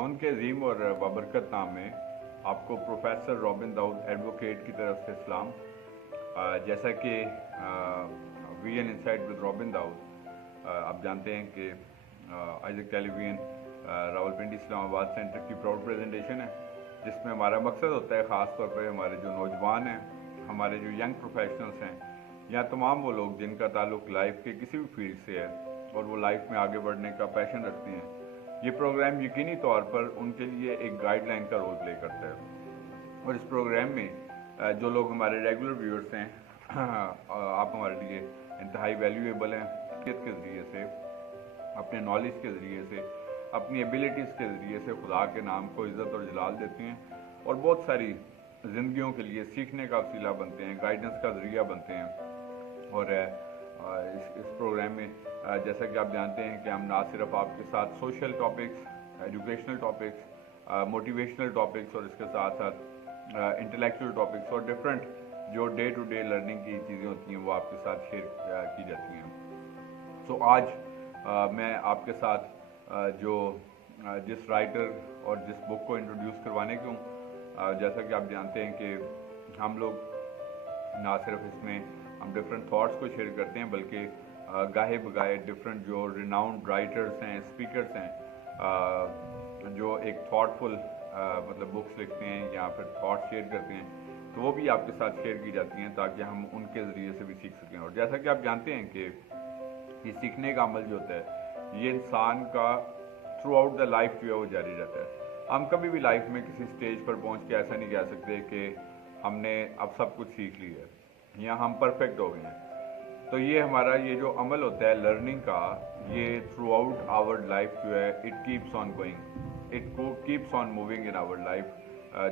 उनके अजीम और बाबरकत नाम में आपको प्रोफेसर रॉबिन दाऊद एडवोकेट की तरफ से सलाम। जैसा कि win inside with Robin Dawood आप जानते हैं कि Isaac television Rawalpindi Islamabad centre की प्राउड प्रेजेंटेशन है, जिसमें हमारा मकसद होता है ख़ास तौर पर हमारे जो नौजवान हैं, हमारे जो यंग प्रोफेशनल्स हैं या तमाम वो लोग जिनका ताल्लुक़ लाइफ के किसी भी फील्ड से है और वो लाइफ में आगे बढ़ने का पैशन रखते हैं, ये प्रोग्राम यकीनी तौर पर उनके लिए एक गाइडलाइन का रोल प्ले करता है। और इस प्रोग्राम में जो लोग हमारे रेगुलर व्यूअर्स हैं आप हमारे लिए इंतहाई वैल्यूएबल हैं। के ज़रिए से, अपने नॉलेज के ज़रिए से, अपनी एबिलिटीज़ के ज़रिए से खुदा के नाम को इज़्ज़त और जलाल देते हैं और बहुत सारी ज़िंदगियों के लिए सीखने का वसीला बनते हैं, गाइडेंस का ज़रिया बनते हैं। और इस प्रोग्राम में जैसा कि आप जानते हैं कि हम ना सिर्फ आपके साथ social topics, educational topics, motivational topics और इसके साथ साथ इंटेलेक्चुअल टॉपिक्स और डिफरेंट जो डे टू डे लर्निंग की चीज़ें होती हैं वो आपके साथ शेयर की जाती हैं। सो आज मैं आपके साथ जिस राइटर और जिस बुक को इंट्रोड्यूस करवाने की हूँ, जैसा कि आप जानते हैं कि हम लोग ना सिर्फ इसमें हम डिफरेंट थॉट्स को शेयर करते हैं, बल्कि गाहे बगाए डिफरेंट जो रिनाउंड राइटर्स हैं, स्पीकर्स हैं, जो एक थॉटफुल मतलब बुक्स लिखते हैं या फिर थॉट शेयर करते हैं, तो वो भी आपके साथ शेयर की जाती हैं ताकि हम उनके ज़रिए से भी सीख सकें। और जैसा कि आप जानते हैं कि ये सीखने का अमल जो होता है ये इंसान का थ्रू आउट द लाइफ जो है वो जारी रहता है। हम कभी भी लाइफ में किसी स्टेज पर पहुँच के ऐसा नहीं कह सकते कि हमने अब सब कुछ सीख लिया है या हम परफेक्ट हो गए हैं। तो ये हमारा ये जो अमल होता है लर्निंग का, ये थ्रू आउट आवर लाइफ जो है it keeps on going, it keeps on moving in our life.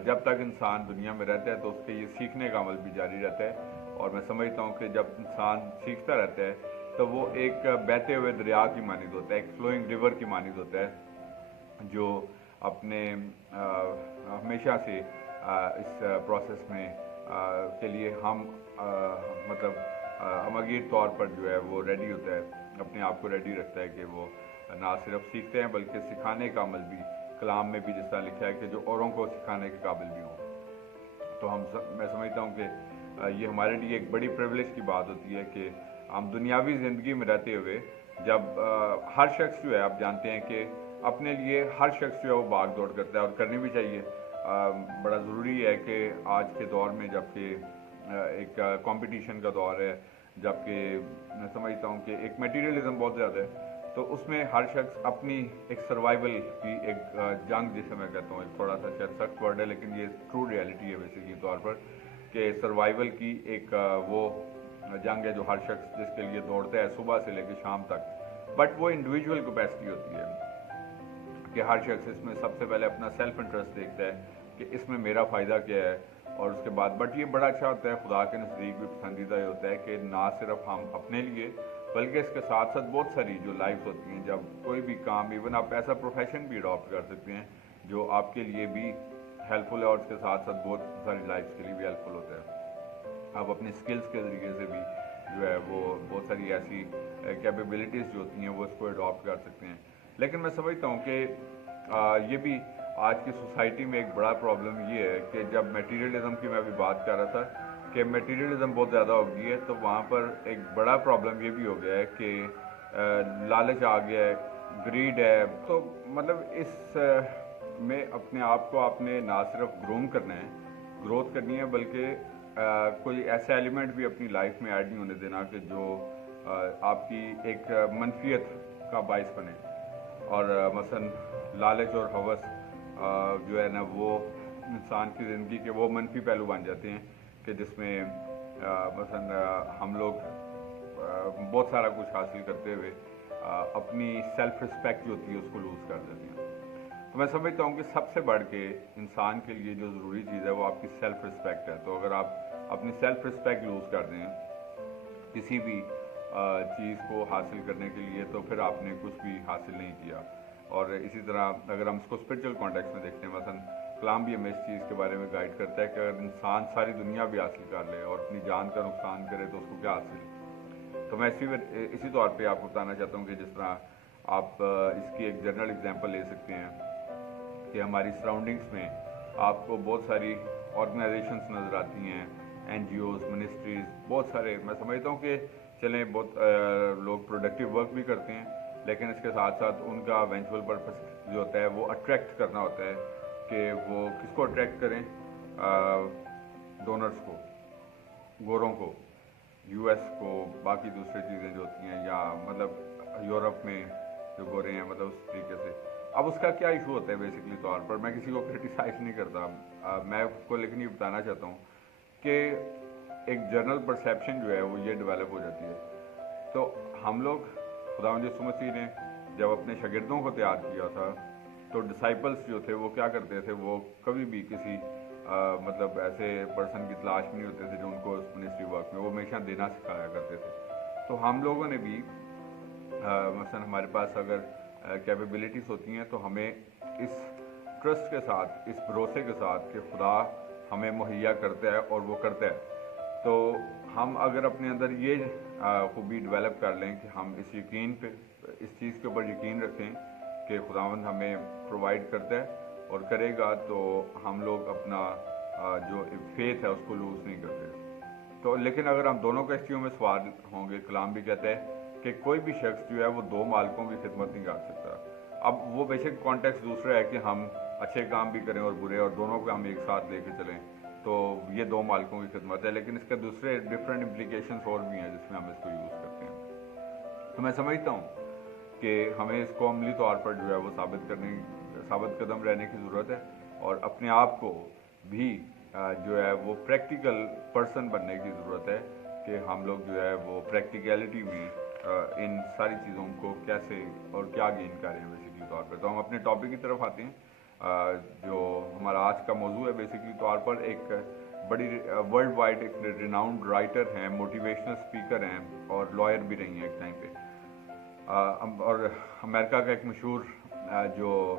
जब तक इंसान दुनिया में रहता है तो उसके ये सीखने का अमल भी जारी रहता है। और मैं समझता हूँ कि जब इंसान सीखता रहता है तो वो एक बहते हुए दरिया की मानिंद होता है, एक फ्लोइंग रिवर की मानिंद होता है, जो अपने हमेशा से इस प्रोसेस में के लिए हम मतलब हमगीर तौर पर जो है वो रेडी होता है, अपने आप को रेडी रखता है कि वो ना सिर्फ सीखते हैं बल्कि सिखाने का अमल भी, कलाम में भी जिस तरह लिखा है कि जो औरों को सिखाने के काबिल भी हों। तो मैं समझता हूँ कि ये हमारे लिए एक बड़ी प्रिविलेज की बात होती है कि हम दुनियावी ज़िंदगी में रहते हुए जब हर शख्स जो है, आप जानते हैं कि अपने लिए हर शख्स जो है वो भाग दौड़ करता है और करनी भी चाहिए। बड़ा ज़रूरी है कि आज के दौर में जबकि एक कंपटीशन का दौर है, जबकि मैं समझता हूँ कि एक मटेरियलिज्म बहुत ज़्यादा है, तो उसमें हर शख्स अपनी एक सर्वाइवल की एक जंग, जिसे मैं कहता हूँ, एक थोड़ा सा शायद सख्त वर्ड है लेकिन ये ट्रू रियलिटी है बेसिकली तौर पर, कि सर्वाइवल की एक वो जंग है जो हर शख्स जिसके लिए दौड़ता है सुबह से लेकर शाम तक। बट वो इंडिविजुअल कैपेसिटी होती है कि हर शख्स इसमें सबसे पहले अपना सेल्फ इंटरेस्ट देखता है कि इसमें मेरा फ़ायदा क्या है, और उसके बाद बट ये बड़ा अच्छा होता है, खुदा के नज़दीक भी पसंदीदा ये होता है कि ना सिर्फ हम अपने लिए बल्कि इसके साथ साथ बहुत सारी जो लाइफ होती हैं, जब कोई भी काम, इवन आप ऐसा प्रोफेशन भी अडॉप्ट कर सकते हैं जो आपके लिए भी हेल्पफुल है और उसके साथ साथ बहुत सारी लाइफ के लिए भी हेल्पफुल होता है। आप अपनी स्किल्स के ज़रिए से भी जो है वो बहुत सारी ऐसी कैपेबिलिटीज़ जो होती हैं वो इसको अडॉप्ट कर सकते हैं। लेकिन मैं समझता हूँ कि ये भी आज की सोसाइटी में एक बड़ा प्रॉब्लम ये है कि जब मटेरियलिज्म की मैं अभी बात कर रहा था कि मटेरियलिज्म बहुत ज़्यादा हो गई है, तो वहाँ पर एक बड़ा प्रॉब्लम ये भी हो गया है कि लालच आ गया है, ग्रीड है। तो मतलब इस में अपने आप को आपने ना सिर्फ ग्रूम करना है, ग्रोथ करनी है, बल्कि कोई ऐसा एलिमेंट भी अपनी लाइफ में ऐड नहीं होने देना कि जो आपकी एक मनफियत का बायस बने। और मसलन लालच और हवस जो है ना वो इंसान की ज़िंदगी के वो मनफी पहलू बन जाते हैं कि जिसमें मसलन हम लोग बहुत सारा कुछ हासिल करते हुए अपनी सेल्फ रिस्पेक्ट जो होती है उसको लूज़ कर देते हैं। तो मैं समझता हूँ कि सबसे बढ़ के इंसान के लिए जो ज़रूरी चीज़ है वो आपकी सेल्फ रिस्पेक्ट है। तो अगर आप अपनी सेल्फ रिस्पेक्ट लूज़ कर दें किसी भी चीज़ को हासिल करने के लिए, तो फिर आपने कुछ भी हासिल नहीं किया। और इसी तरह अगर हम इसको स्पिरिचुअल कॉन्टेक्स्ट में देखते हैं, मसलन कलाम भी हमें इस चीज़ के बारे में गाइड करता है कि अगर इंसान सारी दुनिया भी हासिल कर ले और अपनी जान का नुकसान करे तो उसको क्या हासिल। तो मैं इसी तौर पे आपको बताना चाहता हूँ कि जिस तरह आप इसकी एक जनरल एग्जांपल ले सकते हैं کہ ہماری سراؤنڈنگس میں آپ کو بہت ساری آرگنائزیشنس نظر آتی ہیں, NGOs, منسٹریز, بہت سارے. میں سمجھتا ہوں کہ چلیں بہت لوگ پروڈکٹیو ورک بھی کرتے ہیں, لیکن اس کے ساتھ ساتھ ان کا ایونچول پرپس جو ہوتا ہے وہ اٹریکٹ کرنا ہوتا ہے کہ وہ کس کو اٹریکٹ کریں, ڈونرز کو, گوروں کو, US کو, باقی دوسری چیزیں جو ہوتی ہیں, یا مطلب یورپ میں جو گورے ہیں, مطلب اس طریقے سے. اب اس کا کیا ایشو ہوتا ہے بیسکلی طور پر, میں کسی کو کرٹیسائز نہیں کرتا, میں اس کو لیکن یہ بتانا چاہتا ہوں کہ ایک جنرل پرسیپشن جو ہے وہ یہ ڈیولپ ہو جاتی ہے. تو ہم لوگ, خداوند یسوع مسیح نے جب اپنے شاگردوں کو تیار کیا تھا تو ڈسائپلس جو تھے وہ کیا کرتے تھے, وہ کبھی بھی کسی مطلب ایسے پرسن کی تلاش میں نہیں ہوتے تھے جو ان کو اس منسٹری ورک میں, وہ ہمیشہ دینا سکھایا کرتے تھے. تو ہم لوگوں نے بھی مثلا ہمارے پاس اگر کیپیبلٹیز ہوتی ہیں تو ہمیں اس ٹرسٹ کے ساتھ, اس بھروسے کے ساتھ کہ خدا ہمیں مہیا کرتا ہے اور وہ کرتا ہے, تو ہم اگر اپنے اندر یہ خوبی ڈیولپ کر لیں کہ ہم اس یقین پہ, اس چیز کے اوپر یقین رکھیں کہ خداوند ہمیں پرووائڈ کرتا ہے اور کرے گا, تو ہم لوگ اپنا جو فیتھ ہے اس کو لوز نہیں کرتے. تو لیکن اگر ہم دونوں کشتیوں میں سوار ہوں گے, کلام بھی کہتا ہے کہ کوئی بھی شخص جو ہے وہ دو مالکوں کی خدمت نہیں کر سکتا. اب وہ بیشک کانٹیکس دوسرا ہے کہ ہم اچھے کام بھی کریں اور برے, اور دونوں کو ہم ایک ساتھ لے کے چلیں, تو یہ دو مالکوں کی خدمت ہے. لیکن اس کے دوسرے ڈفرینٹ امپلیکیشنس اور بھی ہیں جس میں ہم اس کو یوز کرتے ہیں. تو میں سمجھتا ہوں کہ ہمیں اس کو عملی طور پر جو ہے وہ ثابت قدم رہنے کی ضرورت ہے, اور اپنے آپ کو بھی جو ہے وہ پریکٹیکل پرسن بننے کی ضرورت ہے کہ ہم لوگ جو ہے وہ پریکٹیکلٹی میں ان ساری چیزوں کو کیسے اور کیا گین کریں بیسکلی طور پہ. تو ہم اپنے ٹاپک کی طرف آتے ہیں. جو ہمارا آج کا موضوع ہے بیسکلی طور پر, ایک بڑی ورلڈ وائڈ ایک ریناؤنڈ رائٹر ہیں, موٹیویشنل اسپیکر ہیں اور لائر بھی رہی ہیں ایک ٹائم پہ, اور امریکہ کا ایک مشہور جو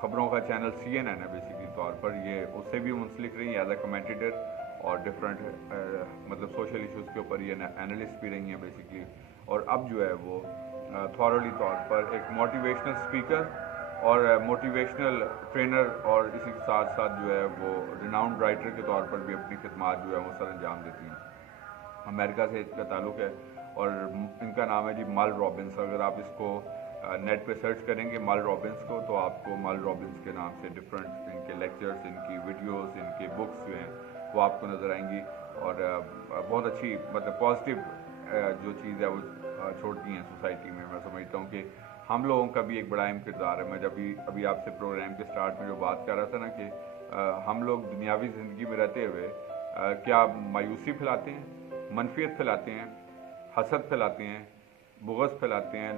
خبروں کا چینل CNN ہے بیسکلی طور پر, یہ اس سے بھی منسلک رہی ہیں ایز اے کمنٹیٹر, اور ڈفرینٹ مطلب سوشل ایشوز کے اوپر یہ اینالسٹ بھی رہی ہیں بیسکلی. اور اب جو ہے وہ تھورلی طور پر ایک موٹیویشنل اسپیکر اور موٹیویشنل ٹرینر, اور اسی کے ساتھ ساتھ جو ہے وہ ریناؤنڈ رائٹر کے طور پر بھی اپنی خدمات جو ہے وہ سر انجام دیتی ہیں. امریکہ سے اس کا تعلق ہے, اور ان کا نام ہے جی مل رابنس. اگر آپ اس کو نیٹ پہ سرچ کریں گے مل رابنس کو, تو آپ کو مل رابنس کے نام سے ڈفرینٹ ان کے لیکچرز, ان کی ویڈیوز, ان کے بکس جو ہیں وہ آپ کو نظر آئیں گی, اور بہت اچھی مطلب پازیٹیو جو چیز ہے وہ چھوڑتی ہیں سوسائٹی میں. میں سمجھتا ہوں کہ ہم لوگوں کا بھی ایک بڑا اہم کردار ہے. میں جب ابھی آپ سے پروگرام کے سٹارٹ میں جو بات کر رہا تھا نا کہ ہم لوگ دنیاوی زندگی میں رہتے ہوئے کیا مایوسی پھیلاتے ہیں, منفیت پھیلاتے ہیں, حسد پھیلاتے ہیں, بغض پھیلاتے ہیں,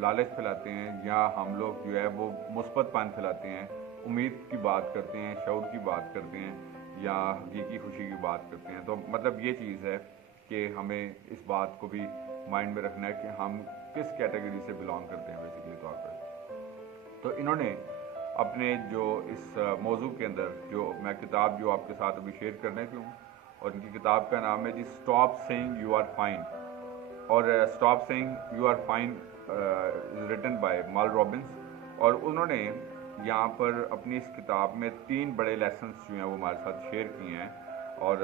لالچ پھیلاتے ہیں, یا ہم لوگ جو ہے وہ مثبت پن پھیلاتے ہیں, امید کی بات کرتے ہیں, شعور کی بات کرتے ہیں, یا حقیقی خوشی کی بات کرتے ہیں. تو مطلب یہ چیز ہے کہ ہمیں اس بات کو بھی مائنڈ میں رکھنا ہے کہ ہم کس کیٹیگری سے بلانگ کرتے ہیں بیسکلی طور پر. تو انہوں نے اپنے جو اس موضوع کے اندر جو میں کتاب جو آپ کے ساتھ ابھی شیئر کرنے کی ہوں, اور ان کی کتاب کا نام ہے جی stop saying you are fine, اور stop saying you are fine written by Mel Robbins. اور انہوں نے یہاں پر اپنی اس کتاب میں 3 بڑے لیسنس جو ہیں وہ ہمارے ساتھ شیئر کیے ہیں, اور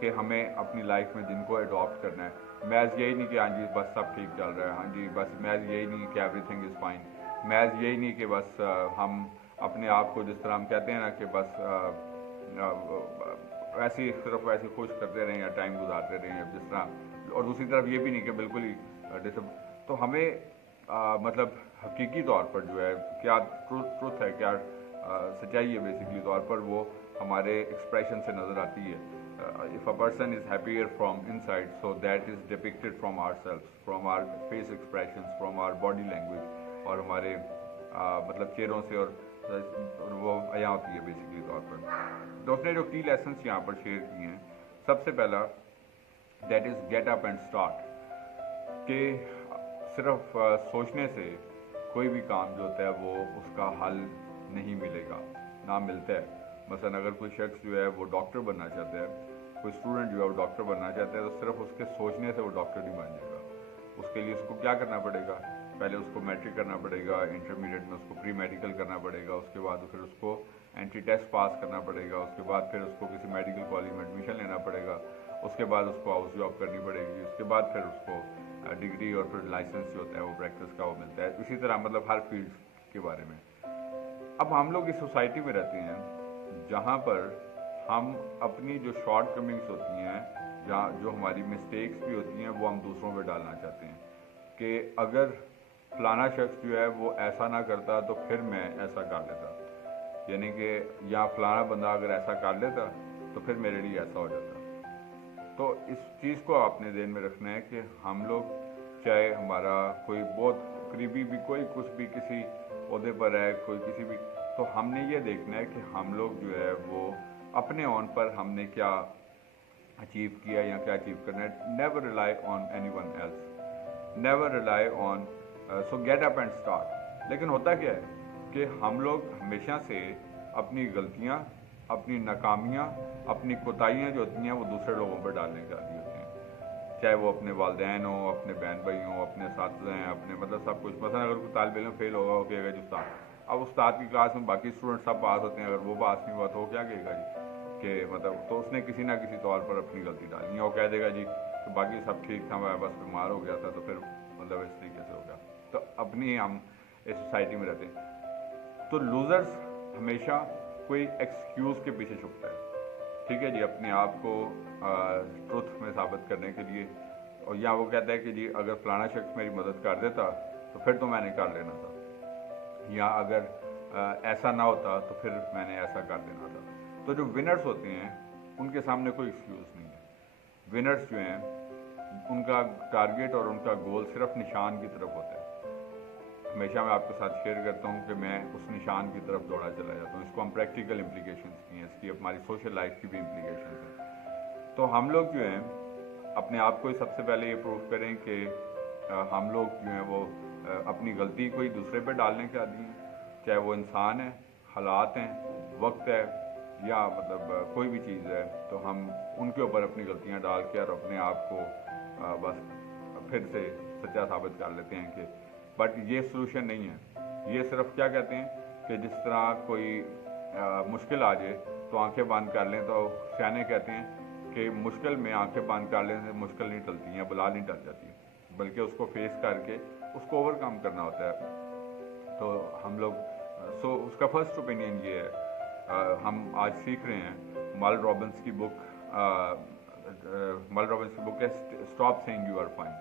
کہ ہمیں اپنی لائف میں جن کو اڈاپٹ کرنا ہے. محض یہی نہیں کہ ہاں جی بس سب ٹھیک چل رہا ہے, ہاں جی بس محض یہی نہیں کہ ایوری تھنگ از فائن, محض یہی نہیں کہ بس ہم اپنے آپ کو جس طرح ہم کہتے ہیں نا کہ بس ایسی صرف ایسے خوش کرتے رہیں یا ٹائم گزارتے رہیں جس طرح, اور دوسری طرف یہ بھی نہیں کہ بالکل ہی تو ہمیں مطلب حقیقی طور پر جو ہے کیا ٹروتھ ہے, کیا سچائی ہے بیسکلی طور پر, وہ ہمارے ایکسپریشن سے نظر آتی ہے. If a person is happier from inside, so that is depicted from ourselves, from our face expressions, from our body language, اور ہمارے مطلب چہروں سے, اور وہ عیاں ہوتی ہے بیسکلی طور پر. تو اس نے جو کی لیسنس یہاں پر شیئر کی ہیں, سب سے پہلا that is get up and start, کہ صرف سوچنے سے کوئی بھی کام جو ہوتا ہے وہ اس کا حل نہیں ملے گا, نہ ملتا ہے. مثلا اگر کوئی شخص جو ہے وہ ڈاکٹر بننا چاہتا ہے, کوئی اسٹوڈنٹ جو ہے وہ ڈاکٹر بننا چاہتا ہے, تو صرف اس کے سوچنے سے وہ ڈاکٹر نہیں بن جائے گا. اس کے لیے اس کو کیا کرنا پڑے گا, पहले उसको मैट्रिक करना पड़ेगा, इंटरमीडिएट में उसको प्री मेडिकल करना पड़ेगा, उसके बाद फिर उसको एंट्री टेस्ट पास करना पड़ेगा, उसके बाद फिर उसको किसी मेडिकल कॉलेज में एडमिशन लेना पड़ेगा, उसके बाद उसको हाउस जॉब करनी पड़ेगी, उसके बाद फिर उसको डिग्री और फिर लाइसेंस जो होता है वो प्रैक्टिस का वो मिलता है। इसी तरह मतलब हर फील्ड के बारे में। अब हम लोग इस सोसाइटी में रहते हैं जहाँ पर हम अपनी जो शॉर्ट कमिंग्स होती हैं, जहाँ जो हमारी मिस्टेक्स भी होती हैं, वो हम दूसरों पे डालना चाहते हैं कि अगर फलाना शख्स जो है वो ऐसा ना करता तो फिर मैं ऐसा कर लेता, यानी कि या फलाना बंदा अगर ऐसा कर लेता तो फिर मेरे लिए ऐसा हो जाता। तो इस चीज़ को आपने ध्यान में रखना है कि हम लोग चाहे हमारा कोई बहुत करीबी भी कोई कुछ भी किसी ओहदे पर है, कोई किसी भी, तो हमने ये देखना है कि हम लोग जो है वो अपने ऑन पर हमने क्या अचीव किया या क्या अचीव करना है। Never rely on any one else, never rely on, so gate up and start. लेकिन होता क्या है कि हम लोग हमेशा से अपनी गलतियाँ, अपनी नाकामियाँ, अपनी कोताहियाँ जो होती हैं वो दूसरे लोगों पर डालने के आदी होते हैं, चाहे वो अपने वालिदैन हो, अपने बहन भाई हों, अपने साथी हैं, अपने मतलब सब कुछ। मतलब अगर कोई तालिब इल्म फेल होगा वो कहेगा जी उस्ताद, अब उस्ताद की क्लास में बाकी स्टूडेंट सब पास होते हैं, अगर वो पास नहीं हुआ तो वो क्या कहेगा जी कि मतलब, तो उसने किसी ना किसी तौर पर अपनी गलती डाली, या वो कह देगा जी तो बाकी सब ठीक था, मैं बस बीमार हो गया था तो फिर मतलब इस तरीके से हो गया। तो अपनी हम इस सोसाइटी में रहते हैं। तो लूज़र्स हमेशा कोई एक्सक्यूज़ के पीछे छुपता है, ठीक है जी, अपने आप को ट्रुथ में साबित करने के लिए। और या वो कहता है कि जी अगर फलाना शख्स मेरी मदद कर देता तो फिर तो मैंने कर लेना था, या अगर ऐसा ना होता तो फिर मैंने ऐसा कर देना था। तो जो विनर्स होते हैं उनके सामने कोई एक्सक्यूज़ नहीं है। विनर्स जो हैं उनका टारगेट और उनका गोल सिर्फ निशान की तरफ होता है। हमेशा मैं आपके साथ शेयर करता हूँ कि मैं उस निशान की तरफ दौड़ा चला जाता हूँ। इसको हम प्रैक्टिकल इम्प्लीकेशंस की हैं, इसकी हमारी सोशल लाइफ की भी इम्प्लीकेशंस हैं। तो हम लोग जो हैं अपने आप को सबसे पहले ये प्रूव करें कि हम लोग जो हैं वो अपनी गलती कोई दूसरे पे डालने के आदी हैं, चाहे वो इंसान है, हालात हैं, वक्त है, या मतलब कोई भी चीज़ है, तो हम उनके ऊपर अपनी गलतियां डाल के और अपने आप को बस फिर से सच्चा साबित कर लेते हैं कि, बट ये सोल्यूशन नहीं है। ये सिर्फ क्या कहते हैं कि जिस तरह कोई मुश्किल आ जाए तो आंखें बंद कर लें, तो सियाने कहते हैं कि मुश्किल में आंखें बंद कर लेने से मुश्किल नहीं टलती या बला नहीं टल जाती, बल्कि उसको फेस करके उसको ओवरकम करना होता है। तो हम लोग उसका फर्स्ट ओपिनियन ये है, हम आज सीख रहे हैं मल रॉबिन्स की बुक, मल रॉबिन्स की बुक है stop saying you are fine.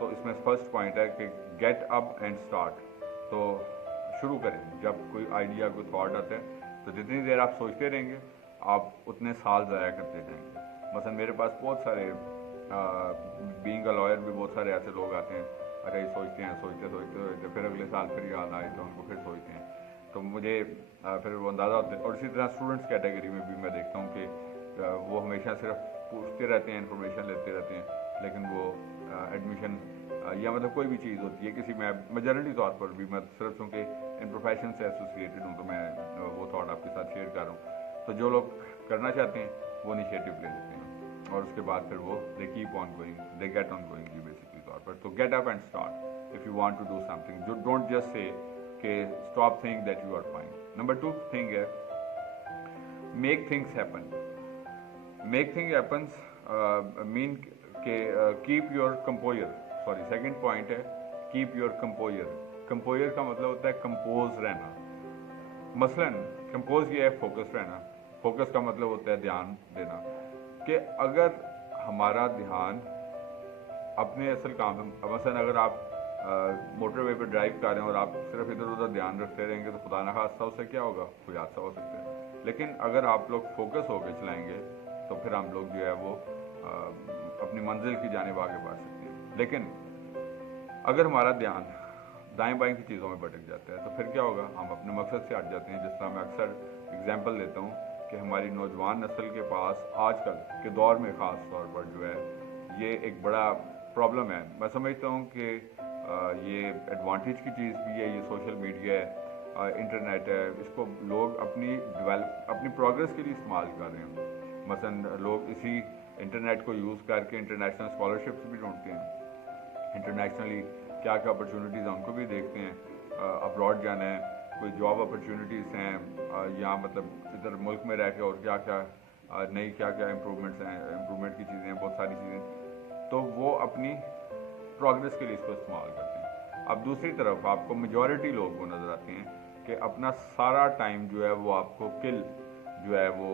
तो इसमें फर्स्ट पॉइंट है कि गेट अप एंड स्टार्ट। तो शुरू करें, जब कोई आइडिया कोई थॉट आता है तो जितनी देर आप सोचते रहेंगे आप उतने साल ज़ाया करते जाएंगे। मसलन मेरे पास बहुत सारे बीइंग अ लॉयर भी बहुत सारे ऐसे लोग आते हैं, अरे सोचते हैं सोचते सोचते सोचते फिर अगले साल फिर याद आए तो उनको फिर सोचते हैं, तो मुझे फिर वो अंदाज़ा होता है। और इसी तरह स्टूडेंट्स कैटेगरी में भी मैं देखता हूँ कि वो हमेशा सिर्फ पूछते रहते हैं, इन्फॉर्मेशन लेते रहते हैं, लेकिन वो एडमिशन या मतलब कोई भी चीज़ होती है किसी में मेजॉरिटी तौर पर भी, मैं सिर्फ चूँकि इन प्रोफेशन से एसोसिएटेड हूँ तो मैं वो थॉट आपके साथ शेयर कर रहा हूँ। तो जो लोग करना चाहते हैं वो इनिशिएटिव ले लेते हैं और उसके बाद फिर वो they keep on going, they get on going जी बेसिकली तौर पर। तो get up and start if you want to do something, जो डोंट जस्ट से कि stop think that you are fine. Number 2 thing है make things happen. Make thing happens mean के keep your composure, sorry second point है keep your composure. Composure का मतलब होता है compose रहना। मसलन कंपोज ये है फोकस रहना। फोकस का मतलब होता है ध्यान देना, कि अगर हमारा ध्यान अपने असल काम में, मसलन अगर आप मोटरवे पर ड्राइव कर रहे हैं और आप सिर्फ इधर उधर ध्यान रखते रहेंगे तो खुदा न खास्ता उससे क्या होगा, कोई हादसा हो सकता है। लेकिन अगर आप लोग फोकस होकर चलाएंगे तो फिर हम लोग जो है वो अपनी मंजिल की जानिब आगे बढ़ सकते हैं। लेकिन अगर हमारा ध्यान दाएं बाएं की चीज़ों में भटक जाता है तो फिर क्या होगा, हम अपने मकसद से हट जाते हैं। जिस तरह मैं अक्सर एग्जांपल देता हूँ कि हमारी नौजवान नस्ल के पास आजकल के दौर में ख़ास तौर पर जो है ये एक बड़ा प्रॉब्लम है। मैं समझता हूँ कि ये एडवांटेज की चीज़ भी है, ये सोशल मीडिया है, इंटरनेट है, इसको लोग अपनी प्रोग्रेस के लिए इस्तेमाल कर रहे हैं। मसलन लोग इसी इंटरनेट को यूज़ करके इंटरनेशनल स्कॉलरशिप्स भी ढूंढते हैं। इंटरनेशनली क्या क्या अपॉर्चुनिटीज़ हैं उनको भी देखते हैं, अब्रॉड जाना है, कोई जॉब अपॉर्चुनिटीज़ हैं यहाँ मतलब इधर मुल्क में रह के और क्या क्या नई क्या क्या इम्प्रूवमेंट्स हैं, इम्प्रूवमेंट की चीज़ें हैं, बहुत सारी चीज़ें, तो वो अपनी प्रोग्रेस के लिए इसको इस्तेमाल करते हैं। अब दूसरी तरफ आपको मेजॉरिटी लोग वो नज़र आते हैं कि अपना सारा टाइम जो है वो आपको किल जो है वो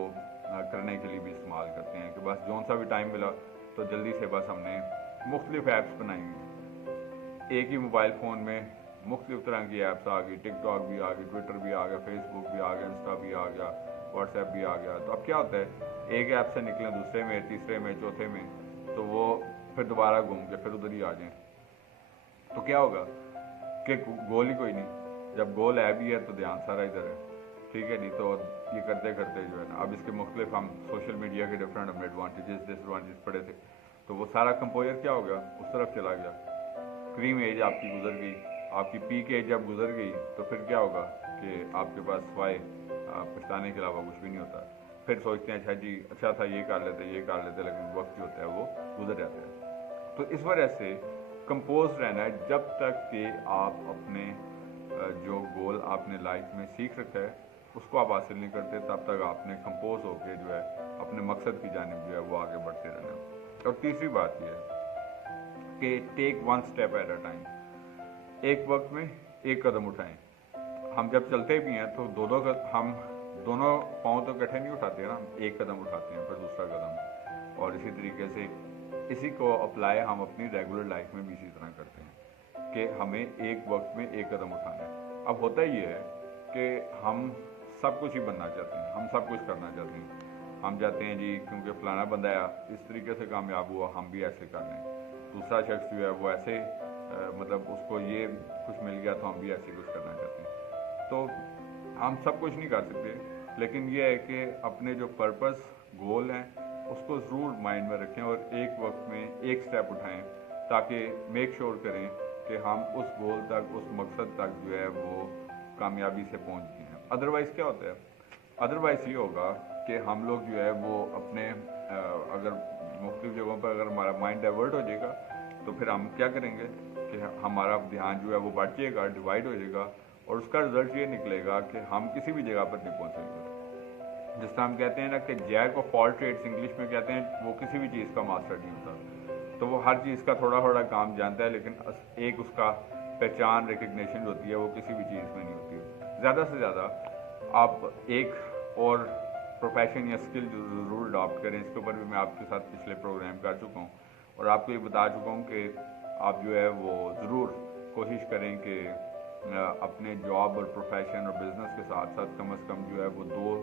करने के लिए भी इस्तेमाल करते हैं कि बस जौन सा भी टाइम मिला तो जल्दी से बस हमने मुख्तलिफ ऐप्स बनाई हुई, एक ही मोबाइल फ़ोन में मुख्तलिफ तरह की ऐप्स आ गई, टिकटॉक भी आ गई, ट्विटर भी आ गया, फेसबुक भी आ गया, इंस्टा भी आ गया, व्हाट्सएप भी आ गया। तो अब क्या होता है, एक ऐप से निकलें दूसरे में, तीसरे में, चौथे में, तो वो फिर दोबारा घूम के फिर उधर ही आ जाएं, तो क्या होगा कि गोल ही कोई नहीं। जब गोल है भी है तो ध्यान सारा इधर है, ठीक है नहीं, तो ये करते करते जो है ना, अब इसके मुख्तलिफ हम सोशल मीडिया के डिफरेंट हमने एडवांटेजेस डिसएडवांटेज पढ़े थे, तो वो सारा कंपोजर क्या हो गया, उस तरफ चला गया। क्रीम एज आपकी गुजर गई, आपकी पीक एज जब गुजर गई तो फिर क्या होगा कि आपके पास सिवाय पछताने के अलावा कुछ भी नहीं होता। फिर सोचते हैं अच्छा जी अच्छा था ये कर लेते, लेकिन वक्त जो होता है वो गुजर जाता है। तो इस वजह से कंपोज रहना है जब तक कि आप अपने जो गोल आपने लाइफ में सीख रखा है उसको आप हासिल नहीं करते, तब तक आपने कंपोज होकर जो है अपने मकसद की जानिब जो है वो आगे बढ़ते रहना। और तीसरी बात यह है कि take one step at a time, एक वक्त में एक कदम उठाएं। हम जब चलते भी हैं तो हम दोनों पाँव तो इकट्ठे नहीं उठाते ना, एक कदम उठाते हैं फिर दूसरा कदम, और इसी तरीके से इसी को अप्लाई हम अपनी रेगुलर लाइफ में भी इसी तरह करते हैं कि हमें एक वक्त में एक कदम उठाना है। अब होता ये है कि हम सब कुछ ही बनना चाहते हैं, हम सब कुछ करना चाहते हैं, हम चाहते हैं जी क्योंकि फलाना बंदा इस तरीके से कामयाब हुआ हम भी ऐसे कर लें, दूसरा शख्स जो है वो ऐसे मतलब उसको ये कुछ मिल गया तो हम भी ऐसे कुछ करना चाहते हैं। तो हम सब कुछ नहीं कर सकते, लेकिन ये है कि अपने जो पर्पस गोल हैं उसको ज़रूर माइंड में रखें और एक वक्त में एक स्टेप उठाएं, ताकि मेक श्योर करें कि हम उस गोल तक, उस मकसद तक जो है वो कामयाबी से पहुंच गए हैं। अदरवाइज़ क्या होता है, अदरवाइज़ ये होगा कि हम लोग जो है वो अपने अगर मुख्तलिफ जगहों पर अगर हमारा माइंड डाइवर्ट हो जाएगा तो फिर हम क्या करेंगे कि हमारा ध्यान जो है वो बढ़ जाएगा, डिवाइड हो जाएगा, और उसका रिजल्ट ये निकलेगा कि हम किसी भी जगह पर नहीं पहुंचेंगे। जिस तरह हम कहते हैं ना कि jack of all trades English में कहते हैं, वो किसी भी चीज़ का मास्टर नहीं होता, तो वो हर चीज़ का थोड़ा थोड़ा काम जानता है, लेकिन एक उसका पहचान रिकग्निशन होती है वो किसी भी चीज़ में नहीं होती है। ज़्यादा से ज़्यादा आप एक और प्रोफेशन या स्किल ज़रूर अडॉप्ट करें। इसके ऊपर भी मैं आपके साथ पिछले प्रोग्राम कर चुका हूँ और आपको ये बता चुका हूँ कि आप जो है वो ज़रूर कोशिश करें कि अपने जॉब और प्रोफेशन और बिज़नेस के साथ साथ कम से कम जो है वो 2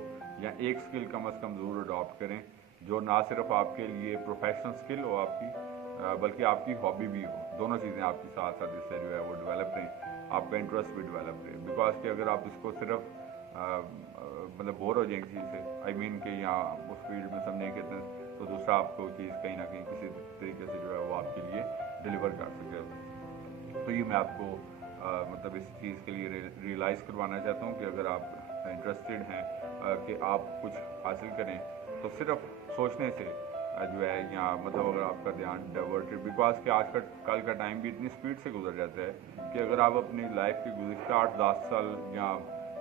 या 1 स्किल कम से कम ज़रूर अडॉप्ट करें, जो ना सिर्फ आपके लिए प्रोफेशनल स्किल हो आपकी, बल्कि आपकी हॉबी भी हो। दोनों चीज़ें आपके साथ साथ इससे जो है वो डेवलप रहें, आपका इंटरेस्ट भी डेवलप रहे। बिकॉज कि अगर आप इसको सिर्फ मतलब बोर हो जाएंगे चीज़ से, आई मीन कि यहाँ उस फील्ड में समझें कि तो दूसरा आपको चीज़ कहीं ना कहीं किसी तरीके से जो है वो आपके लिए डिलीवर कर सके। तो ये मैं आपको मतलब इस चीज़ के लिए रियलाइज़ करवाना चाहता हूँ कि अगर आप इंटरेस्टेड हैं कि आप कुछ हासिल करें तो सिर्फ सोचने से जो है यहाँ मतलब अगर आपका ध्यान डाइवर्टेड, बिकॉज कि आज का कल का टाइम भी इतनी स्पीड से गुजर जाता है कि अगर आप अपनी लाइफ के गुज़श्ता 8-10 साल या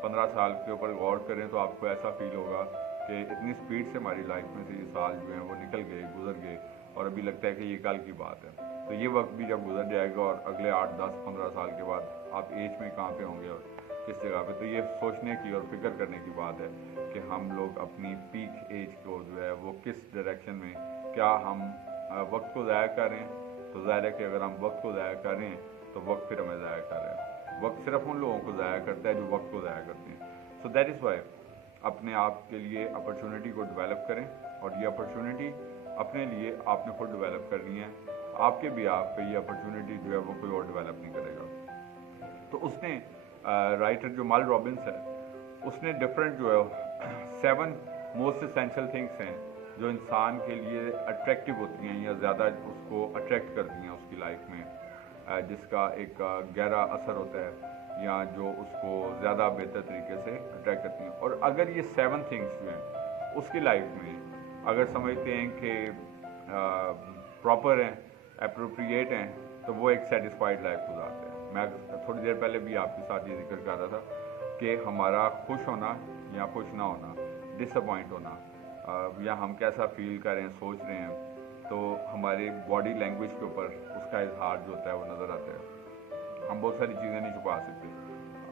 15 साल के ऊपर गौर करें तो आपको ऐसा फील होगा कि इतनी स्पीड से हमारी लाइफ में से ये साल जो हैं वो निकल गए, गुजर गए, और अभी लगता है कि ये कल की बात है। तो ये वक्त भी जब गुजर जाएगा और अगले 8-10-15 साल के बाद आप एज में कहाँ पे होंगे और किस जगह पे, तो ये सोचने की और फिक्र करने की बात है कि हम लोग अपनी पीक एज को जो है वो किस डायरेक्शन में, क्या हम वक्त को ज़ाया कर रहे हैं। तो ज़ाहिर है कि अगर हम वक्त को ज़ाया कर रहे हैं तो वक्त फिर हमें ज़ाया कर रहे हैं। वक्त सिर्फ उन लोगों को ज़ाया करता है जो वक्त को ज़ाया करते हैं। सो दैट इज़ वाई अपने आप के लिए अपॉर्चुनिटी को डेवलप करें, और ये अपॉर्चुनिटी अपने लिए आपने खुद डेवलप करनी है। आपके भी आप पे ये अपॉर्चुनिटी जो है वो कोई और डेवलप नहीं करेगा। तो उसने राइटर जो मल रॉबिन्स है उसने डिफरेंट जो है 7 मोस्ट एसेंशियल थिंग्स हैं जो इंसान के लिए अट्रैक्टिव होती हैं या ज़्यादा उसको अट्रैक्ट करती हैं उसकी लाइफ में, जिसका एक गहरा असर होता है या जो उसको ज़्यादा बेहतर तरीके से अट्रैक्ट करती हैं। और अगर ये 7 थिंग्स जो हैं उसकी लाइफ में अगर समझते हैं कि प्रॉपर हैं, अप्रोप्रिएट हैं, تو وہ ایک سیٹسفائڈ لائف گزارتے ہیں. میں تھوڑی دیر پہلے بھی آپ کے ساتھ یہ ذکر کر رہا تھا کہ ہمارا خوش ہونا یا خوش نہ ہونا، ڈس اپوائنٹ ہونا، یا ہم کیسا فیل کر رہے ہیں، سوچ رہے ہیں، تو ہماری باڈی لینگویج کے اوپر اس کا اظہار جو ہوتا ہے وہ نظر آتا ہے. ہم بہت ساری چیزیں نہیں چھپا سکتے.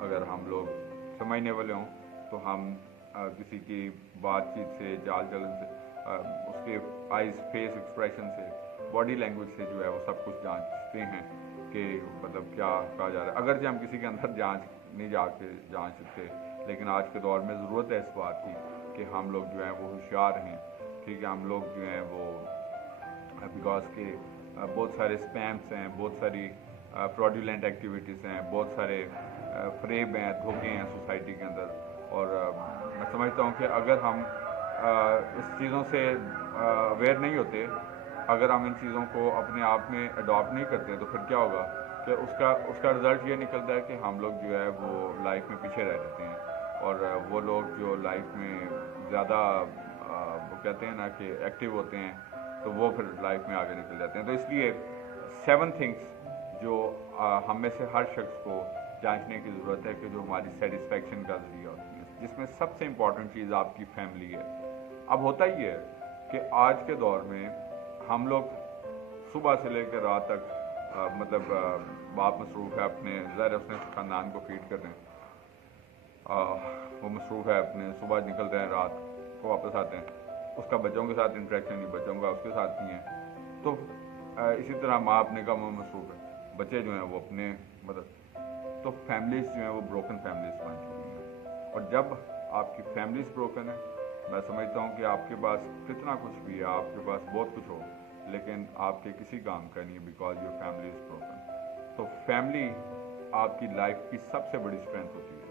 اگر ہم لوگ سمجھنے والے ہوں تو ہم کسی کی بات چیت سے، چال چلن سے، اس کے آئیز، فیس ایکسپریشن سے، باڈی لینگویج سے جو ہے وہ سب کچھ جانچتے ہیں کہ مطلب کیا کہا جا رہا ہے. اگرچہ ہم کسی کے اندر نہیں جا کے جانچ سکتے، لیکن آج کے دور میں ضرورت ہے اس بات کی کہ ہم لوگ جو ہیں وہ ہوشیار ہیں. ٹھیک ہے، ہم لوگ جو ہیں وہ بیکاز کہ بہت سارے اسپیمس ہیں، بہت ساری فراڈیولنٹ ایکٹیویٹیز ہیں، بہت سارے فریب ہیں، دھوکے ہیں سوسائٹی کے اندر. اور میں سمجھتا ہوں کہ اگر ہم اس چیزوں سے اویئر نہیں ہوتے، اگر ہم ان چیزوں کو اپنے آپ میں اڈاپٹ نہیں کرتے تو پھر کیا ہوگا کہ اس کا رزلٹ یہ نکلتا ہے کہ ہم لوگ جو ہے وہ لائف میں پیچھے رہ جاتے ہیں. اور وہ لوگ جو لائف میں زیادہ وہ کہتے ہیں نا کہ ایکٹیو ہوتے ہیں تو وہ پھر لائف میں آگے نکل جاتے ہیں. تو اس لیے 7 تھنگس جو ہم میں سے ہر شخص کو جانچنے کی ضرورت ہے کہ جو ہماری سیٹسفیکشن کا ذریعہ ہوتی ہے، جس میں سب سے امپورٹنٹ چیز آپ کی فیملی ہے. اب ہوتا ہی ہے کہ آج کے دور میں ہم لوگ صبح سے لے کر رات تک مطلب باپ مصروف ہے اپنے، ظاہر اس نے خاندان کو فیڈ کر رہے ہیں، وہ مصروف ہے اپنے، صبح نکلتے ہیں رات کو واپس آتے ہیں، اس کا بچوں کے ساتھ انٹریکشن نہیں، بچوں کا اس کے ساتھ نہیں ہے. تو اسی طرح ماں اپنے کاموں میں مصروف ہے، بچے جو ہیں وہ اپنے مدد. تو فیملیز جو ہیں وہ بروکن فیملیز بن چکی ہیں. اور جب آپ کی فیملیز بروکن ہے، میں سمجھتا ہوں کہ آپ کے پاس کتنا کچھ بھی ہے، آپ کے پاس بہت کچھ ہو، لیکن آپ کے کسی کام کا نہیں ہے، because your family is broken. تو فیملی آپ کی لائف کی سب سے بڑی اسٹرینتھ ہوتی ہے.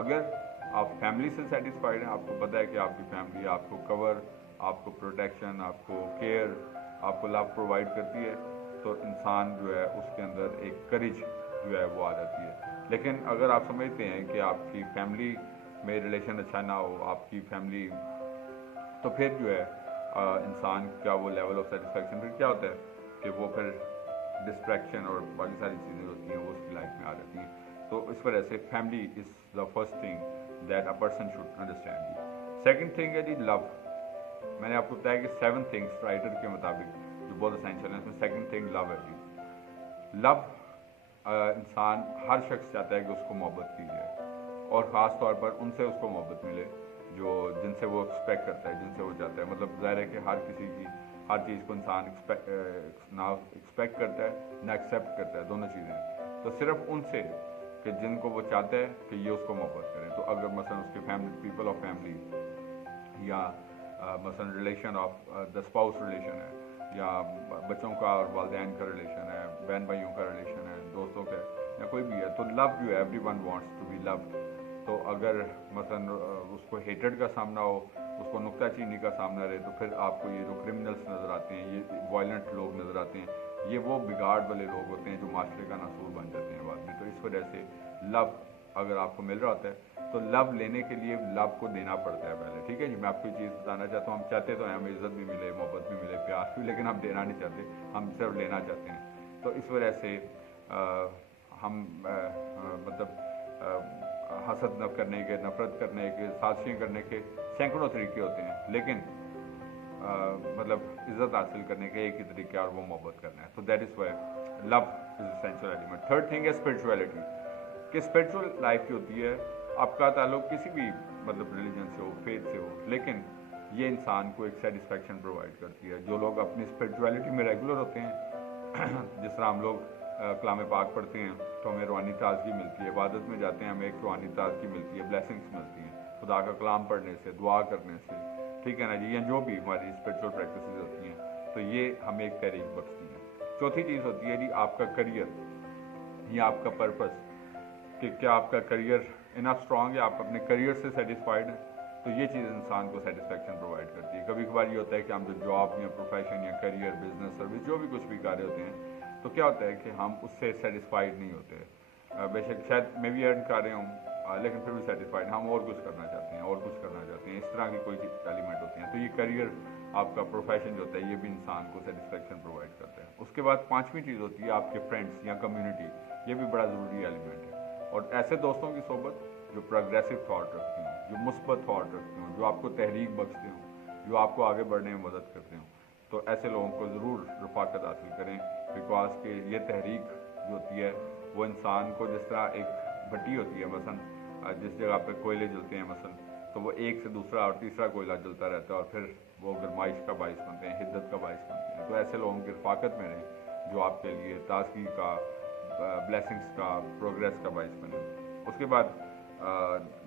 اگر آپ فیملی سے سیٹسفائڈ ہیں، آپ کو پتہ ہے کہ آپ کی فیملی آپ کو کور، آپ کو پروٹیکشن، آپ کو کیئر، آپ کو لو پرووائڈ کرتی ہے، تو انسان جو ہے اس کے اندر ایک کریج جو ہے وہ آ جاتی ہے. لیکن اگر آپ سمجھتے ہیں کہ آپ کی فیملی میں ریلیشن اچھا نہ ہو، آپ کی فیملی، تو پھر جو ہے انسان کا وہ لیول آف سیٹسفیکشن پھر کیا ہوتا ہے کہ وہ پھر ڈسٹریکشن اور باقی ساری چیزیں ہوتی ہیں وہ اس کی لائف میں آ جاتی ہیں. تو اس وجہ سے family is the first thing that a person should understand. Second thing ہے جی لو. میں نے آپ کو بتایا کہ 7 تھنگس رائٹر کے مطابق جو بہت اسینشیل ہیں، اس میں سیکنڈ تھنگ لو ہے جی. لو انسان، ہر شخص چاہتا ہے کہ اس کو محبت کی جائے، اور خاص طور پر ان سے اس کو محبت ملے جن سے وہ ایکسپیکٹ کرتا ہے، جن سے وہ چاہتا ہے. مطلب ظاہر ہے کہ ہر کسی کی ہر چیز کو انسان نہ ایکسپیکٹ کرتا ہے نہ ایکسیپٹ کرتا ہے، دونوں چیزیں. تو صرف ان سے کہ جن کو وہ چاہتا ہے کہ یہ اس کو محبت کریں. تو اگر مثلا اس کی فیملی، پیپل آف فیملی، یا مثلا relation of the spouse relation ہے، یا بچوں کا اور والدین کا ریلیشن ہے، بہن بھائیوں کا ریلیشن ہے، دوستوں کا، یا کوئی بھی ہے، تو لو جو ہے everyone wants to be loved. تو اگر مثلا اس کو ہیٹرڈ کا سامنا ہو، اس کو نکتہ چینی کا سامنا رہے، تو پھر آپ کو یہ جو کرمنلس نظر آتے ہیں، یہ وائلنٹ لوگ نظر آتے ہیں، یہ وہ بگاڑ والے لوگ ہوتے ہیں جو معاشرے کا ناسور بن جاتے ہیں بعد میں. تو اس وجہ سے لو اگر آپ کو مل رہا ہوتا ہے تو لو لینے کے لیے لو کو دینا پڑتا ہے پہلے. ٹھیک ہے جی، میں آپ کو یہ چیز بتانا چاہتا ہوں، ہم چاہتے تو ہیں ہمیں عزت بھی ملے، محبت بھی ملے، پیار بھی، لیکن ہم دینا نہیں چاہتے، ہم صرف لینا چاہتے ہیں. تو اس وجہ سے ہم مطلب حسد نہ کرنے کے، نفرت کرنے کے، سازشیں کرنے کے سینکڑوں طریقے ہوتے ہیں، لیکن مطلب عزت حاصل کرنے کے ایک ہی طریقہ اور وہ محبت کرنا ہے. تو that is why love is essential element. Third thing ہے اسپرچویلٹی، کہ اسپرچول لائف کی ہوتی ہے آپ کا تعلق کسی بھی مطلب ریلیجن سے ہو، فیتھ سے ہو، لیکن یہ انسان کو ایک سیٹسفیکشن پرووائڈ کرتی ہے. جو لوگ اپنی اسپرچویلٹی میں ریگولر ہوتے ہیں، جس طرح ہم لوگ کلام پاک پڑھتے ہیں تو ہمیں روحانی تازگی ملتی ہے، عبادت میں جاتے ہیں ہمیں ایک روحانی تازگی ملتی ہے، بلیسنگس ملتی ہیں خدا کا کلام پڑھنے سے، دعا کرنے سے. ٹھیک ہے نا جی، یا جو بھی ہماری اسپرچول پریکٹسز ہوتی ہیں، تو یہ ہمیں ایک تحریک بخشتی ہیں. چوتھی چیز ہوتی ہے جی آپ کا کریئر یا آپ کا پرپس، کہ کیا آپ کا کریئر انف اسٹرانگ ہے، آپ اپنے کریئر سے سیٹسفائڈ ہیں. تو یہ چیز انسان کو سیٹسفیکشن پرووائڈ کرتی ہے. کبھی کبھار یہ ہوتا ہے کہ ہم جو جاب یا پروفیشن یا کریئر، بزنس، سروس، جو بھی کچھ بھی کر رہے ہوتے ہیں، تو کیا ہوتا ہے کہ ہم اس سے سیٹسفائڈ نہیں ہوتے. بے شک شاید میں بھی ارن کر رہے ہوں، لیکن پھر بھی سیٹسفائڈ، ہم اور کچھ کرنا چاہتے ہیں، اور کچھ کرنا چاہتے ہیں. اس طرح کی کوئی ایلیمنٹ ہوتے ہیں. تو یہ کریئر آپ کا پروفیشن جو ہوتا ہے یہ بھی انسان کو سیٹسفیکشن پرووائڈ کرتا ہے. اس کے بعد پانچویں چیز ہوتی ہے آپ کے فرینڈس یا کمیونٹی. یہ بھی بڑا ضروری ایلیمنٹ ہے. اور ایسے دوستوں کی صحبت جو پروگریسو تھاٹ رکھتے ہوں, جو مثبت تھاٹ رکھتے ہوں, جو آپ کو تحریک بخشتے ہوں, جو آپ کو آگے بڑھنے میں مدد کرتے ہوں, تو ایسے لوگوں کو ضرور رفاقت حاصل کریں. بیکاز کہ یہ تحریک جو ہوتی ہے وہ انسان کو, جس طرح ایک بھٹی ہوتی ہے مثلا جس جگہ پہ کوئلے جلتے ہیں مثلا, تو وہ ایک سے دوسرا اور تیسرا کوئلہ جلتا رہتا ہے اور پھر وہ گرمائش کا باعث بنتے ہیں, حدت کا باعث بنتے ہیں. تو ایسے لوگوں کی رفاقت میں رہیں جو آپ کے لیے تازگی کا, بلیسنگس کا, پروگریس کا باعث بنے. اس کے بعد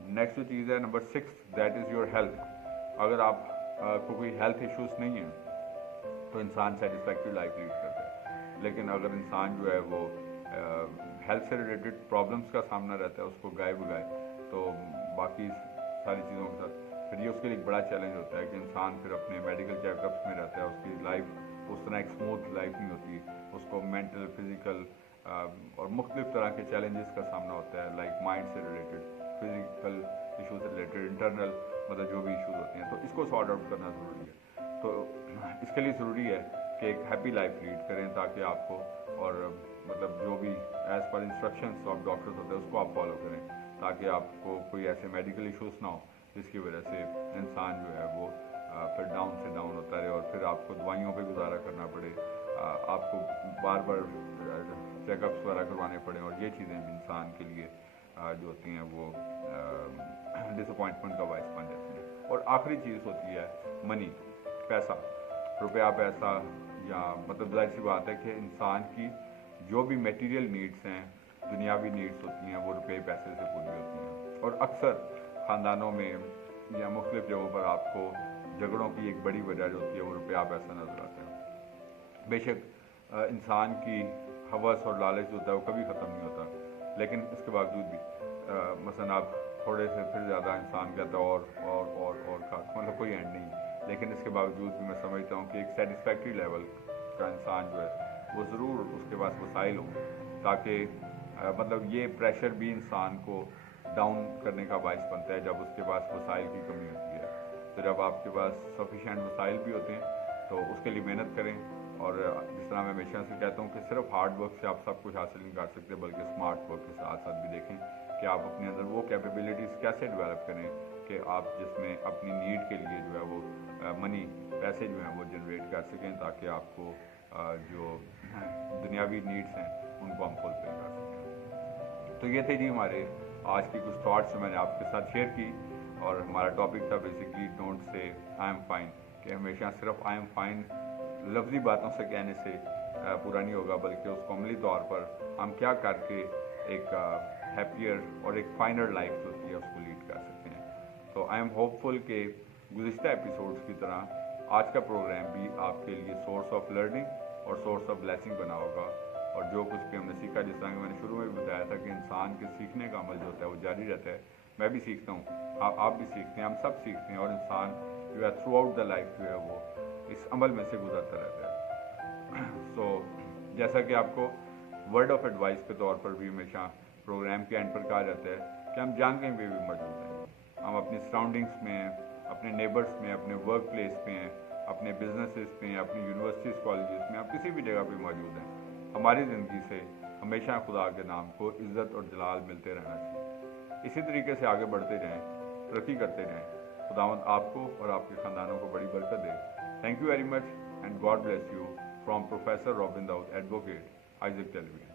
نیکسٹ جو چیز ہے number 6, that is your health. اگر آپ کو کوئی ہیلتھ ایشوز نہیں ہیں تو انسان سیٹسفیکٹری لائف لیڈ کرتا ہے. لیکن اگر انسان جو ہے وہ ہیلتھ سے ریلیٹڈ پرابلمس کا سامنا رہتا ہے, اس کو گائے بگائے, تو باقی ساری چیزوں کے ساتھ پھر یہ اس کے لیے ایک بڑا چیلنج ہوتا ہے کہ انسان پھر اپنے میڈیکل چیک اپس میں رہتا ہے. اس کی لائف اس طرح ایک اسموتھ لائف نہیں ہوتی. اس کو مینٹل, فزیکل اور مختلف طرح کے چیلنجز کا سامنا ہوتا ہے, لائک مائنڈ سے ریلیٹڈ, فزیکل ایشو سے ریلیٹڈ, انٹرنل مطلب جو بھی ایشوز ہوتے ہیں, تو اس کو سارٹ آؤٹ کرنا ضروری ہے. تو اس کے لیے ضروری ہے کہ ایک ہیپی لائف لیڈ کریں تاکہ آپ کو, اور مطلب جو بھی as per instructions of doctors ہوتے ہیں اس کو آپ فالو کریں تاکہ آپ کو کوئی ایسے میڈیکل ایشوز نہ ہو جس کی وجہ سے انسان جو ہے وہ پھر ڈاؤن سے ڈاؤن ہوتا رہے اور پھر آپ کو دوائیوں پہ گزارا کرنا پڑے, آپ کو بار بار چیک اپس وغیرہ کروانے پڑیں, اور یہ چیزیں بھی انسان کے لیے جو ہوتی ہیں وہ ڈس اپوائنٹمنٹ کا باعث بن جاتی ہیں. اور آخری چیز ہوتی ہے منی, پیسہ, روپیہ پیسہ, یا مطلب ظاہر سی بات ہے کہ انسان کی جو بھی میٹیریل نیڈس ہیں, دنیاوی نیڈس ہوتی ہیں, وہ روپے پیسے سے پوری ہوتی ہیں. اور اکثر خاندانوں میں یا مختلف جگہوں پر آپ کو جھگڑوں کی ایک بڑی وجہ جو ہوتی ہے وہ روپیہ پیسہ نظر آتا ہے. بے شک انسان کی ہوس اور لالچ جو ہوتا ہے وہ کبھی ختم نہیں ہوتا, لیکن اس کے باوجود بھی مثلا آپ تھوڑے سے پھر زیادہ انسان کہتا ہے اور کا مطلب کوئی اینڈ نہیں, لیکن اس کے باوجود بھی میں سمجھتا ہوں کہ ایک سیٹسفیکٹری لیول کا انسان جو ہے وہ ضرور اس کے پاس وسائل ہوں, تاکہ مطلب یہ پریشر بھی انسان کو ڈاؤن کرنے کا باعث بنتا ہے جب اس کے پاس وسائل کی کمی ہوتی ہے. تو جب آپ کے پاس سفیشینٹ وسائل بھی ہوتے ہیں تو اس کے لیے محنت کریں. اور جس طرح میں ہمیشہ سے کہتا ہوں کہ صرف ہارڈ ورک سے آپ سب کچھ حاصل نہیں کر سکتے, بلکہ اسمارٹ ورک کے ساتھ ساتھ بھی دیکھیں کہ آپ اپنے اندر وہ کیپیبلٹیز کیسے ڈیولپ کریں کہ آپ جس میں اپنی نیڈ کے لیے جو ہے وہ منی, پیسے جو ہیں وہ جنریٹ کر سکیں تاکہ آپ کو جو دنیاوی نیڈس ہیں ان کو ہم فلفل کر سکیں. تو یہ تھے جی ہمارے آج کی کچھ تھاٹس جو میں نے آپ کے ساتھ شیئر کی, اور ہمارا ٹاپک تھا basically don't say I am fine, کہ ہمیشہ صرف آئی ایم فائن لفظی باتوں سے کہنے سے پورا نہیں ہوگا, بلکہ اس کو عملی طور پر ہم کیا کر کے ایک ہیپیئر اور ایک فائنر لائف جو ہوتی ہے اس کو لیڈ کر سکتے ہیں. تو آئی ایم ہوپ فل کہ گزشتہ ایپیسوڈس کی طرح آج کا پروگرام بھی آپ کے لیے سورس آف لرننگ اور سورس آف بلیسنگ بنا ہوگا. اور جو کچھ بھی ہم نے سیکھا, جس طرح کہ میں نے شروع میں بھی بتایا تھا کہ انسان کے سیکھنے کا عمل جو ہوتا ہے وہ جاری رہتا ہے. میں بھی سیکھتا ہوں, آپ بھی سیکھتے ہیں, ہم سب سیکھتے ہیں, اور انسان جو ہے تھرو آؤٹ دا لائف جو ہے وہ اس عمل میں سے گزرتا رہتا ہے. سو جیسا کہ آپ کو ورڈ آف ایڈوائس کے طور پر بھی ہمیشہ پروگرام کے اینڈ پر کہا جاتا ہے کہ ہم جہاں کہیں بھی موجود ہیں, ہم اپنی سراؤنڈنگس میں ہیں, اپنے نیبرس میں, اپنے ورک پلیس پہ ہیں, اپنے بزنسز پہ ہیں, اپنی یونیورسٹیز کالجز میں, آپ کسی بھی جگہ پہ موجود ہیں, ہماری زندگی سے ہمیشہ خدا کے نام کو عزت اور جلال ملتے رہنا چاہیے. اسی طریقے سے آگے بڑھتے رہیں, ترقی کرتے رہیں. خداوند آپ کو اور آپ کے خاندانوں کو بڑی برکت دے. Thank you very much and God bless you from professor Robin Dawood advocate Isaac television.